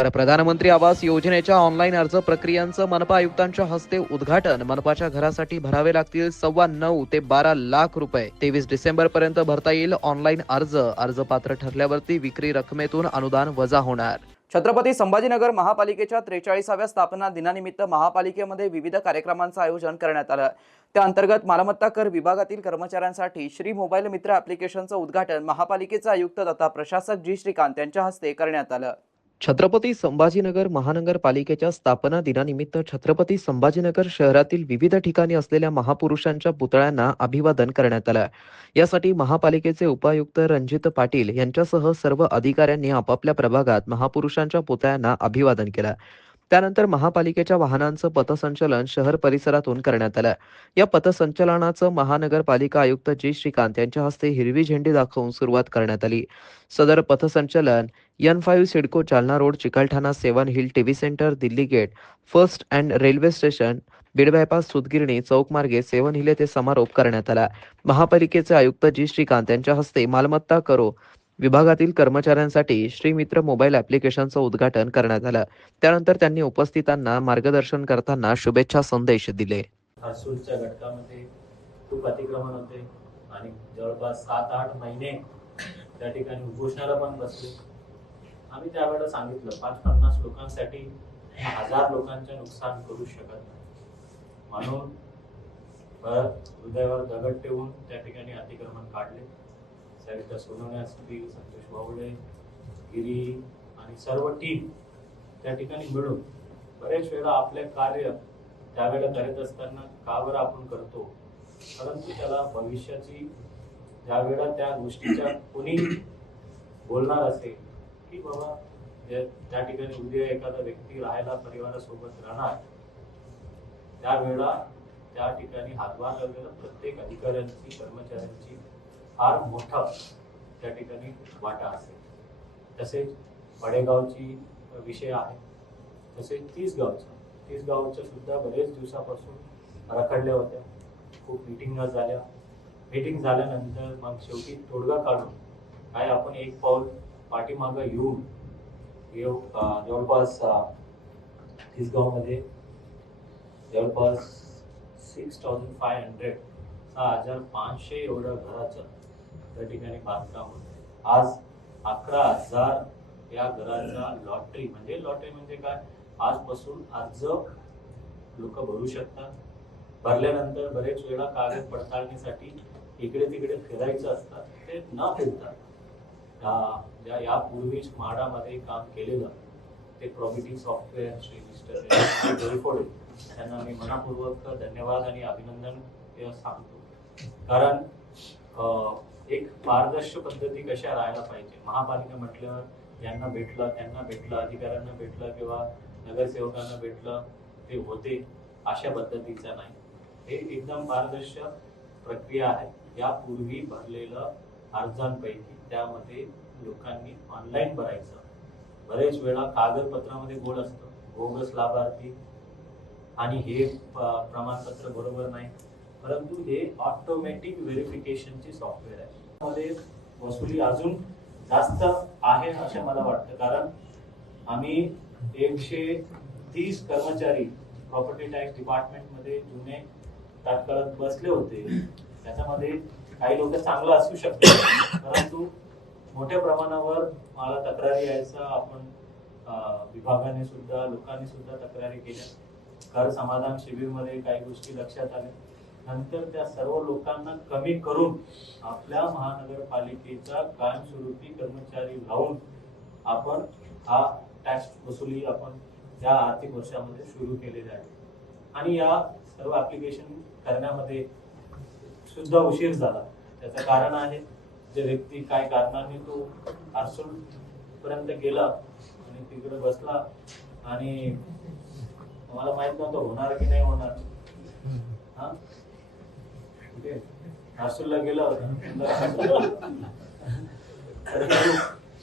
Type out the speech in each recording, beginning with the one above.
तर प्रधानमंत्री आवास योजनेच्या ऑनलाईन अर्ज प्रक्रियांचं मनपा आयुक्तांच्या हस्ते उद्घाटन. मनपाच्या घरासाठी भरावे लागतील 9.25 ते 12 लाख रुपये. 23 डिसेंबर पर्यंत भरता येईल ऑनलाईन अर्ज पात्र ठरल्यावरती विक्री रकमेतून अनुदान वजा होणार. छत्रपती संभाजीनगर महापालिकेच्या 43व्या स्थापना दिनानिमित्त महापालिकेमध्ये विविध कार्यक्रमांचं आयोजन करण्यात आलं. त्या अंतर्गत मालमत्ता कर विभागातील कर्मचाऱ्यांसाठी श्री मोबाईल मित्र ॲप्लिकेशनचं उद्घाटन महापालिकेचे आयुक्त तथा प्रशासक जी श्रीकांत यांच्या हस्ते करण्यात आलं. छत्रपती संभाजीनगर महानगरपालिकेच्या स्थापना दिनानिमित्त छत्रपती संभाजीनगर शहरातील विविध ठिकाणी असलेल्या महापुरुषांच्या पुतळ्यांना अभिवादन करण्यात आलं. यासाठी महापालिकेचे उपायुक्त रणजित पाटील यांच्यासह सर्व अधिकाऱ्यांनी आपापल्या प्रभागात महापुरुषांच्या पुतळ्यांना अभिवादन केलं. त्यानंतर महापालिकेच्या वाहनांचं पथसंचलन शहर परिसरातून करण्यात आलं. या पथसंचलनाचं महानगरपालिका आयुक्त जी श्रीकांत यांच्या हस्ते हिरवी झेंडी दाखवून सुरुवात करण्यात आली. सदर पथसंचलन N5 CIDCO Jalna road, Chikalthana, 7 hill, TV centre, Delhi gate, first and railway station, Beed bypass, सुतगिरणी चौक मार्गे 7 हिल येथे समारोप करण्यात आला. महापालिकेचे आयुक्त जी श्रीकांत यांच्या हस्ते मालमत्ता करो विभागातील कर्मचाऱ्यांसाठी श्री मित्र मोबाईल ॲप्लिकेशनचं उद्घाटन करण्यात आलं. त्यानंतर त्यांनी उपस्थितांना मार्गदर्शन करताना शुभेच्छा संदेश दिले. हर्सूलच्या घटकामध्ये खूप अतिक्रमण होते आणि जवळपास 7-8 महिने त्या ठिकाणी उपोषणाला पण बसले. आम्ही त्यावेळेला सांगितलं 5-50 लोकांसाठी 1000 लोकांचे नुकसान करू शकत नाही, म्हणून हृदयावर दगड ठेवून त्या ठिकाणी अतिक्रमण काढले. सरिता सोनवणे असतील, संतोष बावळे, गिरी आणि सर्व टीम त्या ठिकाणी मिळून बरेच वेळा आपले कार्य त्यावेळेला करत असताना का बरं आपण करतो, परंतु त्याला भविष्याची ज्यावेळेला त्या गोष्टीच्या कोणी बोलणार असेल की बाबा त्या ठिकाणी उद्या एखादा व्यक्ती राहायला परिवारासोबत राहणार, त्यावेळेला त्या ठिकाणी हातभार लावलेला प्रत्येक अधिकाऱ्यांची, कर्मचाऱ्यांची फार मोठा त्या ठिकाणी वाटा असेल. तसेच वडेगावची विषय आहे, तसेच 30 गावच्या सुद्धा बरेच दिवसापासून रखडल्या होत्या. खूप मीटिंग झाल्यानंतर मग शेवटी तोडगा काढून काय आपण एक पाऊल पाठीमागं येऊन जवळपास 30 गावमध्ये जवळपास 6,500 एवढं घराचं त्या ठिकाणी बांधकाम होतं. आज 11,000 या घराचा लॉटरी म्हणजे काय, आजपासून अर्ज लोक भरू शकतात. भरल्यानंतर बरेच वेळा कागद पडताळणीसाठी इकडे तिकडे फिरायचं असतात, ते न फिरतात यापूर्वी म्हाडामध्ये काम केलेलं ते प्रॉपर्टी सॉफ्टवेअर श्री मिस्टर जयफोडे त्यांना मी मनापूर्वक धन्यवाद आणि अभिनंदन सांगतो. कारण एक पारदर्शक पद्धती कशा राहायला पाहिजे. महापालिका म्हटल्यावर यांना भेटलं, त्यांना भेटलं, अधिकाऱ्यांना भेटलं किंवा नगरसेवकांना भेटलं ते होते अशा पद्धतीचा नाही. हे एकदम पारदर्शक प्रक्रिया आहे. यापूर्वी भरलेलं अर्जांपैकी त्यामध्ये लोकांनी ऑनलाईन भरायचं. बरेच वेळा कागदपत्रामध्ये गोड असतं, बोगस लाभार्थी आणि हे प्रमाणपत्र बरोबर नाही, परंतु हे ऑटोमॅटिक व्हेरिफिकेशनची सॉफ्टवेअर आहे. त्यामध्ये वसुली अजून जास्त आहे असं मला वाटतं, कारण आम्ही 130 कर्मचारी प्रॉपर्टी टॅक्स डिपार्टमेंट मध्ये जुने तात्काळात बसले होते. त्याच्यामध्ये काही लोक चांगलं असू शकतात, परंतु मोठ्या प्रमाणावर मला तक्रारी यायचा. आपण विभागाने सुद्धा, लोकांनी सुद्धा तक्रारी केल्या. कर समाधान शिबिर मध्ये काही गोष्टी लक्षात आल्या. नंतर त्या सर्व लोकांना कमी करून आपल्या महानगरपालिकेचा कायमस्वरूपी कर्मचारी लावून आपण हा टॅक्स वसुली आपण या आर्थिक वर्षामध्ये सुरू केलेले आहे. आणि या सर्व ऍप्लिकेशन करण्यामध्ये सुद्धा उशीर झाला. त्याचं कारण आहे, जे व्यक्ती काय कारणाने तो हर्सूल पर्यंत गेला आणि तिकडे बसला आणि मला माहित नव्हतं होणार की नाही होणार. हर्सूलला गेला होता,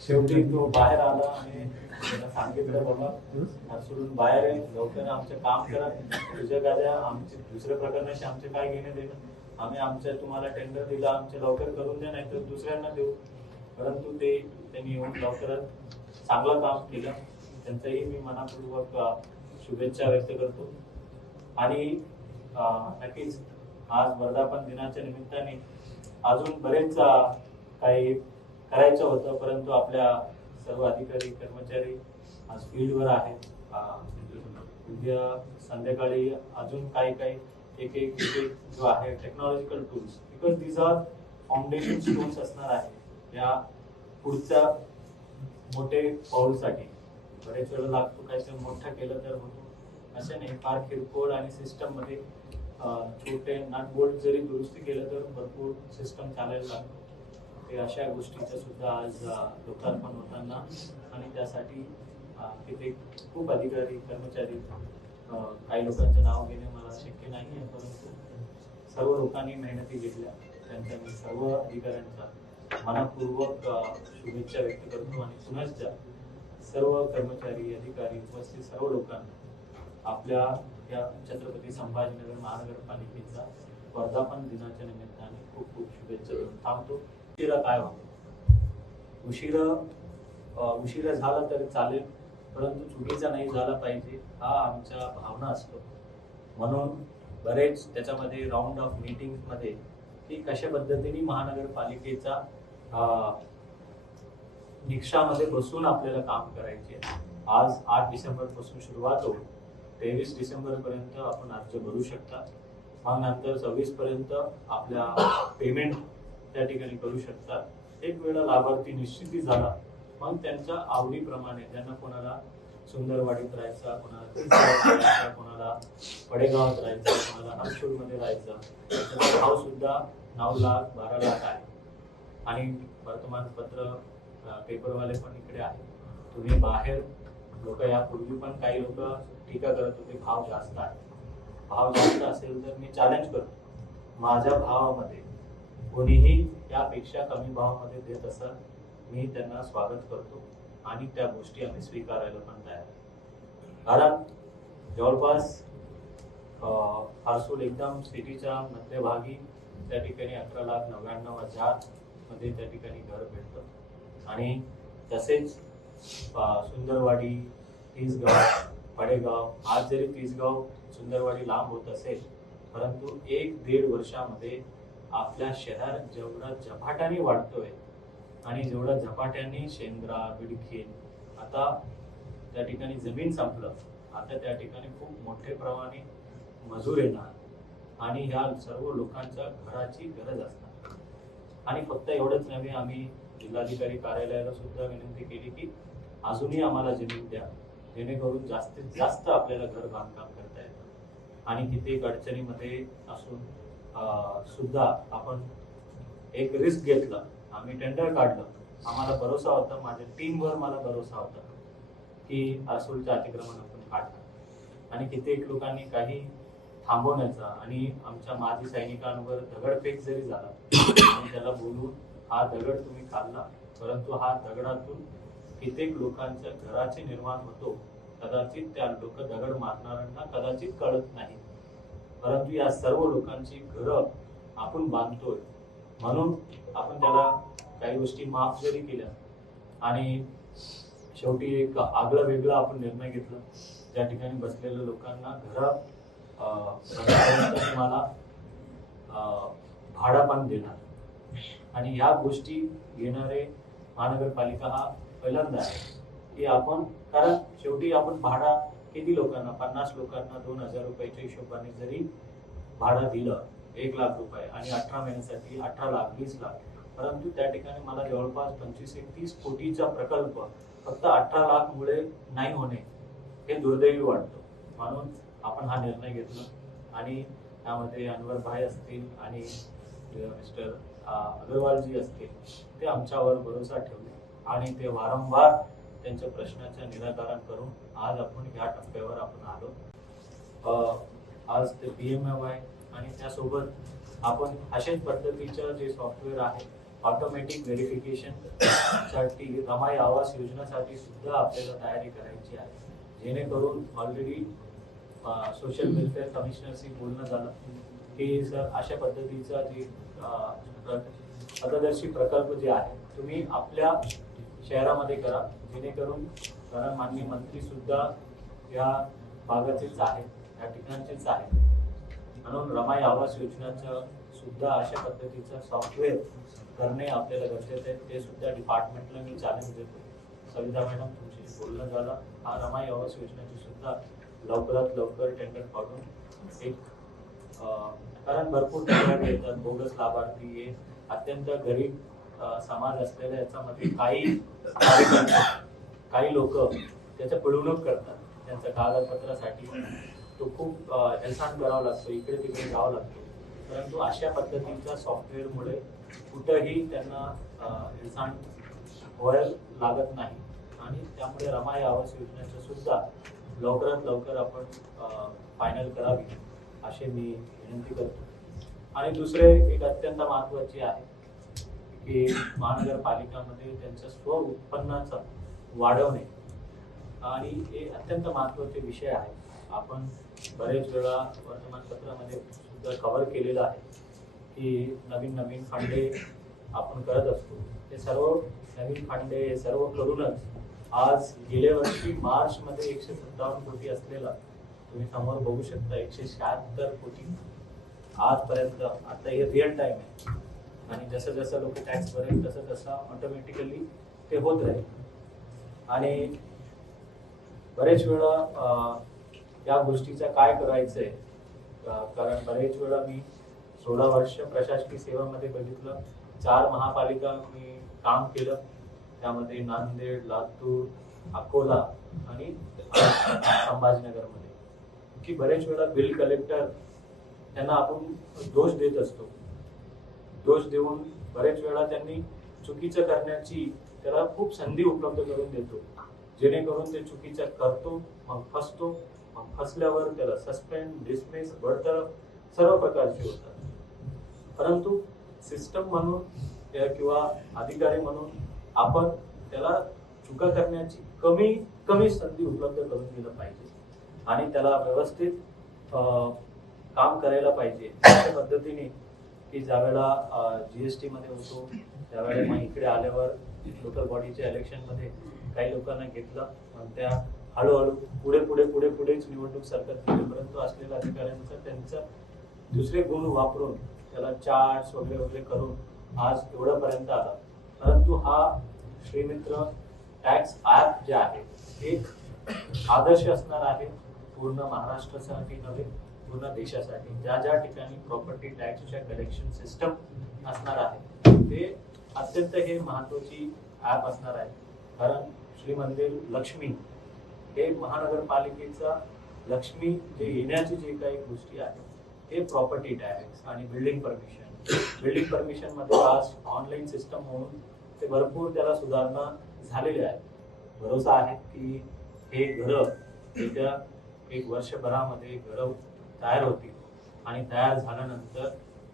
शेवटी तो बाहेर आला आणि त्याला सांगितलं बाबा हर्सूलून बाहेर आहे, लवकर आमचं काम करा, तुझ्या गाड्या आमचे दुसऱ्या प्रकरणाशी आमचे काय घेणे देणं, आम्ही आमच्या तुम्हाला टेंडर दिला, आमचे लवकर करून द्या, नाही तर दुसऱ्यांना देऊ. परंतु त्यांनी येऊन लवकरच चांगलं काम केलं. त्यांचंही मी मनापूर्वक शुभेच्छा व्यक्त करतो. आणि नक्कीच आज वर्धापन दिनाच्या निमित्ताने अजून बरेच काही करायचं होतं, परंतु आपल्या सर्व अधिकारी कर्मचारी आज फील्डवर आहेत. उद्या संध्याकाळी अजून काही एक एक जो आहे technological tools, because these are foundation stones असणार आहे या पुढच्या मोठे पाऊलसाठी. बरेच वेळ लागतो काहीतरी मोठं केलं तर होतो, असं नाही. फार किरकोळ आणि सिस्टम मध्ये छोटे नट बोल्ट जरी दुरुस्ती केलं तर भरपूर सिस्टम चालायला लागतो. ते अशा गोष्टीचं सुद्धा आज लोकार्पण होताना आणि त्यासाठी तिथे खूप अधिकारी कर्मचारी, काही लोकांचं नाव घेणे मला शक्य नाही आहे, परंतु सर्व लोकांनी मेहनती घेतल्या त्यांच्या मी सर्व अधिकाऱ्यांचा मनापूर्वक शुभेच्छा व्यक्त करतो. आणि पुनश्च सर्व कर्मचारी अधिकारी उपस्थित सर्व लोकांना आपल्या या छत्रपती संभाजीनगर महानगरपालिकेचा वर्धापन दिनाच्या निमित्ताने खूप खूप शुभेच्छा देऊन थांबतो. उशिरा काय होतं, उशिरा झाला तर चालेल, परंतु चुकीचा नाही झाला पाहिजे हा आमच्या भावना असतो. म्हणून बरेच त्याच्यामध्ये राऊंड ऑफ मीटिंग मध्ये की कशा पद्धतीने महानगरपालिकेचा निकषामध्ये बसून आपल्याला काम करायचे. आज 8 डिसेंबर पासून सुरुवात होईल, 23 डिसेंबर पर्यंत आपण अर्ज भरू शकता. मग नंतर 26 पर्यंत आपल्या पेमेंट त्या ठिकाणी करू शकता. एक वेळा लाभार्थी निश्चिती झाला मग त्यांच्या आवडीप्रमाणे त्यांना कोणाला सुंदरवाडीत राहायचा, कोणाला कोणाला पडेगावात राहायचं, कोणाला हर्षूरमध्ये राहायचं, त्याचा भाव सुद्धा 9 लाख 12 लाख आहे. आणि वर्तमानपत्र पेपरवाले पण इकडे आहे. तुम्ही बाहेर लोक यापूर्वी पण काही लोक टीका करत होते भाव जास्त आहे. भाव जास्त असेल तर मी चॅलेंज करतो, माझ्या भावामध्ये कोणीही यापेक्षा कमी भावामध्ये देत असेल मी त्यांना स्वागत करतो आणि त्या गोष्टी आम्ही स्वीकारायला पण तयार. कारण जवळपास हर्सूल एकदम सिटीच्या मध्यभागी त्या ठिकाणी 11,99,000 मध्ये त्या ठिकाणी घर भेटतं. आणि तसेच सुंदरवाडी, तिसगाव, पडेगाव, आज जरी तिसगाव सुंदरवाडी लांब होत असेल परंतु 1-1.5 वर्षामध्ये आपल्या शहर जेवढा झपाट्याने वाढतोय आणि जेवढा झपाट्याने शेंद्रा, बिडकीन, आता त्या ठिकाणी जमीन संपलं, आता त्या ठिकाणी खूप मोठे प्रमाणे मजूर येणार आणि ह्या सर्व लोकांच्या घराची गरज असणार. आणि फक्त एवढंच नव्हे, आम्ही जिल्हाधिकारी कार्यालयाला सुद्धा विनंती केली की अजूनही आम्हाला जमीन द्या, जेणेकरून जास्तीत जास्त आपल्याला घर बांधकाम करता येतं. आणि कित्येक अडचणीमध्ये असून सुद्धा आपण एक रिस्क घेतलं, आम्ही टेंडर काढलं, आम्हाला भरोसा होता, माझ्या टीमवर मला भरोसा होता की हर्सूलचं अतिक्रमण आपण काढणार. आणि कित्येक लोकांनी काही थांबवण्याचा आणि आमच्या माजी सैनिकांवर दगडफेक जरी झाला आणि त्याला बोलून हा दगड तुम्ही काढला, परंतु हा दगडातून कित्येक लोकांच्या घराचे निर्माण होतो. कदाचित त्या लोक दगड मारणाऱ्यांना कदाचित कळत नाही, परंतु या सर्व लोकांची घरं आपण बांधतोय. म्हणून आपण त्याला काही गोष्टी माफ जरी केल्या आणि शेवटी एक आगळं वेगळं आपण निर्णय घेतला, ज्या ठिकाणी बसलेल्या लोकांना घरं तुम्हाला भाडा पण देणार. आणि ह्या गोष्टी घेणारे महानगरपालिका हा पहिल्यांदा आहे की आपण, कारण शेवटी आपण भाडा किती लोकांना, 50 लोकांना 2,000 रुपयाच्या हिशोबाने जरी भाडं दिलं 1 लाख रुपये आणि 18 महिन्यासाठी 18 लाख 20 लाख, परंतु त्या ठिकाणी मला जवळपास 25-30 कोटीचा प्रकल्प फक्त 18 लाख मुळे नाही होणे हे दुर्दैवी वाटतं. म्हणून आपण हा निर्णय घेतला आणि त्यामध्ये अनवर भाई असतील आणि मिस्टर अग्रवालजी असतील, ते आमच्यावर भरोसा ठेवले आणि ते वारंवार त्यांच्या प्रश्नाचं निराकरण करून आज आपण ह्या टप्प्यावर आपण आलो. आज ते PMFY आणि त्यासोबत आपण अशाच पद्धतीचं जे सॉफ्टवेअर आहे ऑटोमॅटिक व्हेरिफिकेशन साठी रमाई आवास योजनेसाठी सुद्धा आपल्याला तयारी करायची आहे, जेणेकरून ऑलरेडी सोशल वेलफेअर कमिशनरशी बोलणं झालं की सर अशा पद्धतीचा जे पथदर्शी प्रकल्प जे आहे तुम्ही आपल्या शहरामध्ये करा, जेणेकरून कारण माननीय मंत्री सुद्धा या भागाचेच आहेत, या ठिकाणचेच आहेत. म्हणून रमाई आवास योजनेचं सुद्धा अशा पद्धतीचं सॉफ्टवेअर करणे आपल्याला गरजेचं आहे. ते सुद्धा डिपार्टमेंटला मी चॅलेंज देतो. सविता मॅडम तुमची बोलणं झालं, हा रमाई आवास योजनेची सुद्धा लवकरात लवकर टेंडर काढून एक कारण भरपूर तक्रारी येतात, बोगस लाभार्थी हे अत्यंत गरीब समाज असलेल्या याच्यामध्ये काही लोक त्याच्या पिळवणूक करतात. त्यांच्या कागदपत्रासाठी तो खूप हेळसांड करावा लागतो, इकडे तिकडे जावं लागतो. परंतु अशा पद्धतीच्या सॉफ्टवेअरमुळे कुठंही त्यांना हेळसांड व्हायला लागत नाही आणि त्यामुळे रमाई आवास योजनेचं सुद्धा लवकरात लवकर आपण फायनल करावी असे मी विनंती करतो. आणि दुसरे एक अत्यंत महत्त्वाचे आहे की महानगरपालिकामध्ये त्यांचं स्व उत्पन्नाचं वाढवणे आणि हे अत्यंत महत्त्वाचे विषय आहे. आपण बरेच वेळा वर्तमानपत्रामध्ये सुद्धा कव्हर केलेलं आहे की नवीन नवीन फंडे आपण करत असतो. हे सर्व नवीन फंडे हे सर्व करूनच आज गेल्या वर्षी मार्च मध्ये 157 कोटी असलेला तुम्ही समोर बघू शकता 176 कोटी आजपर्यंत. आता हे रिअल टाइम आहे आणि जसं जसं लोक टॅक्स भरेल तसं तसं ऑटोमॅटिकली ते होत राहील. आणि बरेच वेळा या गोष्टीचं काय करायचंय, कारण बरेच वेळा मी 16 वर्ष प्रशासकीय सेवामध्ये बघितलं. 4 महापालिका मी काम केलं, त्यामध्ये नांदेड, लातूर, अकोला आणि संभाजीनगरमध्ये. की बरेच वेळा बिल कलेक्टर त्यांना आपण दोष देत असतो. दोष देऊन बरेच वेळा त्यांनी चुकीचं करण्याची त्याला खूप संधी उपलब्ध करून देतो, जेणेकरून ते चुकीचं करतो, मग फसतो. मग फसल्यावर त्याला सस्पेंड, डिसमिस, बडतर्फ सर्व प्रकारचे होतात. परंतु सिस्टम म्हणून किंवा अधिकारी म्हणून आपण त्याला चुका करण्याची कमी संधी उपलब्ध करून दिलं पाहिजे आणि त्याला व्यवस्थित काम करायला पाहिजे. अशा पद्धतीने की ज्यावेळेला जीएसटी मध्ये होतो त्यावेळेला मग इकडे आल्यावर लोकल बॉडीच्या इलेक्शन मध्ये काही लोकांना घेतलं आणि त्या हळूहळू पुढेच निवडणूक सरकत गेली. परंतु असलेल्या अधिकाऱ्यांचं त्यांचं दुसरे गुण वापरून त्याला चार्ट्स वगैरे करून आज एवढ्यापर्यंत आला. परंतु हा श्रीमित्र टॅक्स ऍप जे आहे एक आदर्श असणार आहे पूर्ण महाराष्ट्रासाठी नव्हे, पूर्ण देशासाठी. ज्या ज्या ठिकाणी प्रॉपर्टी टॅक्सच्या कलेक्शन सिस्टम असणार आहे ते अत्यंत हे महत्वाची ऍप असणार आहे. कारण श्रीमंदिर लक्ष्मी हे महानगरपालिकेचा लक्ष्मी जे येण्याची जे काही गोष्टी आहेत ते प्रॉपर्टी टॅक्स आणि बिल्डिंग परमिशन मध्ये आज ऑनलाईन सिस्टम होऊन ते भरपूर त्याला सुधारणा झालेली आहे. भरोसा आहे की हे घर येत्या 1 वर्षभरामध्ये घर तयार होतील आणि तयार झाल्यानंतर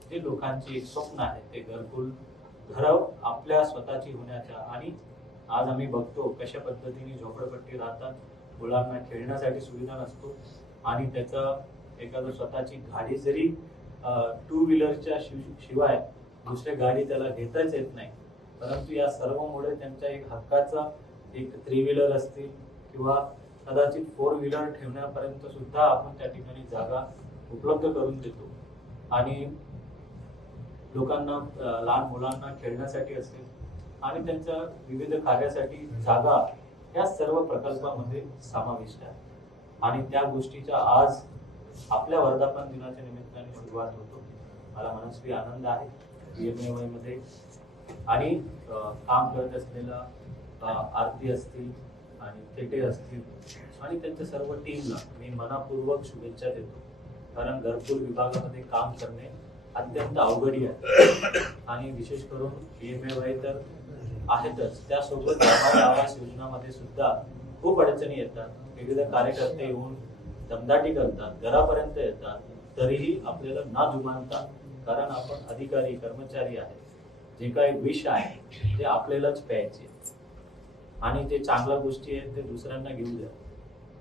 जे लोकांची एक स्वप्न आहे ते घर आपल्या स्वतःची होण्याच्या. आणि आज आम्ही बघतो कशा पद्धतीने झोपडपट्टी राहतात, मुलांना खेळण्यासाठी सुविधा नसतो आणि त्याचं एखादं स्वतःची गाडी जरी 2 व्हीलरच्या शिवाय दुसऱ्या गाडी त्याला घेताच येत नाही. परंतु या सर्वमुळे त्यांच्या एक हक्काचा एक 3 व्हीलर असतील किंवा कदाचित 4 व्हीलर ठेवण्यापर्यंत सुद्धा आपण त्या ठिकाणी जागा उपलब्ध करून देतो. आणि लोकांना लहान मुलांना खेळण्यासाठी असेल आणि त्यांच्या विविध कार्यासाठी जागा या सर्व प्रकल्पामध्ये समाविष्ट आहे. आणि त्या गोष्टीचा आज आपल्या वर्धापन दिनाच्या निमित्ताने सुरुवात होतो. मला मनस्वी आनंद आहे PMAY मध्ये आणि काम करत असलेला आरती असतील आणि थेटे असतील आणि त्यांच्या सर्व टीमला मी मनापूर्वक शुभेच्छा देतो. कारण घरकुल विभागामध्ये काम करणे अत्यंत अवघडी आहे आणि विशेष करून PMAY तर आहेतच, त्यासोबत रमाई आवास योजनामध्ये सुद्धा खूप अडचणी येतात. विविध कार्यकर्ते येऊन दमदाटी करतात, घरापर्यंत येतात, तरीही आपल्याला ना जुमानता, कारण आपण अधिकारी कर्मचारी आहेत, जे काही विष आहे ते आपल्यालाच प्यायचे आणि जे चांगल्या गोष्टी आहेत ते दुसऱ्यांना घेऊ द्या.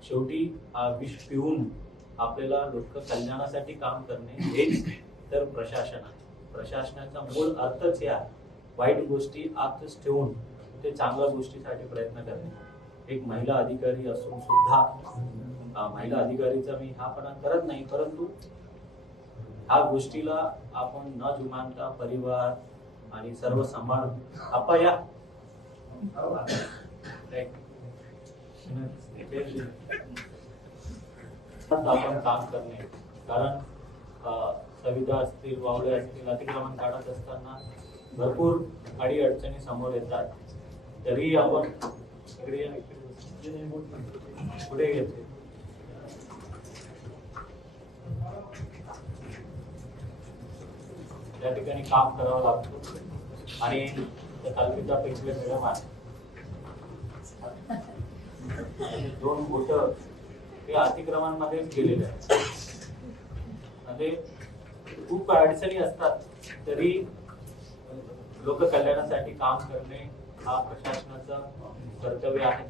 शेवटी विष पिऊन आपल्याला लोक कल्याणासाठी काम करणे हेच तर प्रशासन आहे. प्रशासनाचा मूळ अर्थच हे आहे वाईट गोष्टी आतच ठेवून ते चांगल्या गोष्टीसाठी प्रयत्न करणे. एक महिला अधिकारी असून सुद्धा महिला अधिकारीचा मी हापणा करत नाही, परंतु ह्या गोष्टीला आपण न जुमानता परिवार आणि सर्व सांभाळून आपण काम करणे, कारण सविधा असतील, वावडे असतील, अतिक्रमण काढत असताना भरपूर अडचणी समोर येतात. तरी आपण पुढे येते त्या ठिकाणी काम करावं लागतं. आणि कल्पिता पेशवे मॅडम आहे, 2 बोट हे अतिक्रमणामध्येच गेलेले आहेत. म्हणजे खूप अडचणी असतात, तरी लोक कल्याणासाठी काम करणे हा प्रशासनाचं कर्तव्य आहे.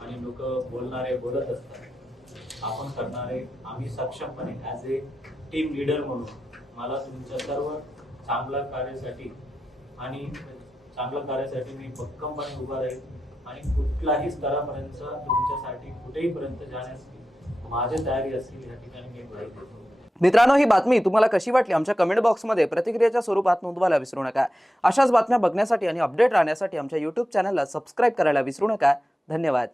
आणि लोक बोलणारे बोलत असतात, आपण करणारे आम्ही सक्षमपणे ॲज ए टीम लीडर म्हणून मला तुमच्या सर्व चांगल्या कार्यासाठी मी भक्कमपणे उभा राहील. आणि कुठल्याही स्तरापर्यंत तुमच्यासाठी कुठेही पर्यंत जाण्यास माझी तयारी असेल या ठिकाणी मी ग्वाही देतो. मित्रांनो, ही बातमी तुम्हाला कशी वाटली आमच्या कमेंट बॉक्समध्ये प्रतिक्रियेच्या स्वरूपात नोंदवायला विसरू नका. अशाच बातम्या बघण्यासाठी आणि अपडेट राहण्यासाठी आमच्या YouTube चॅनलला सबस्क्राईब करायला विसरू नका. धन्यवाद.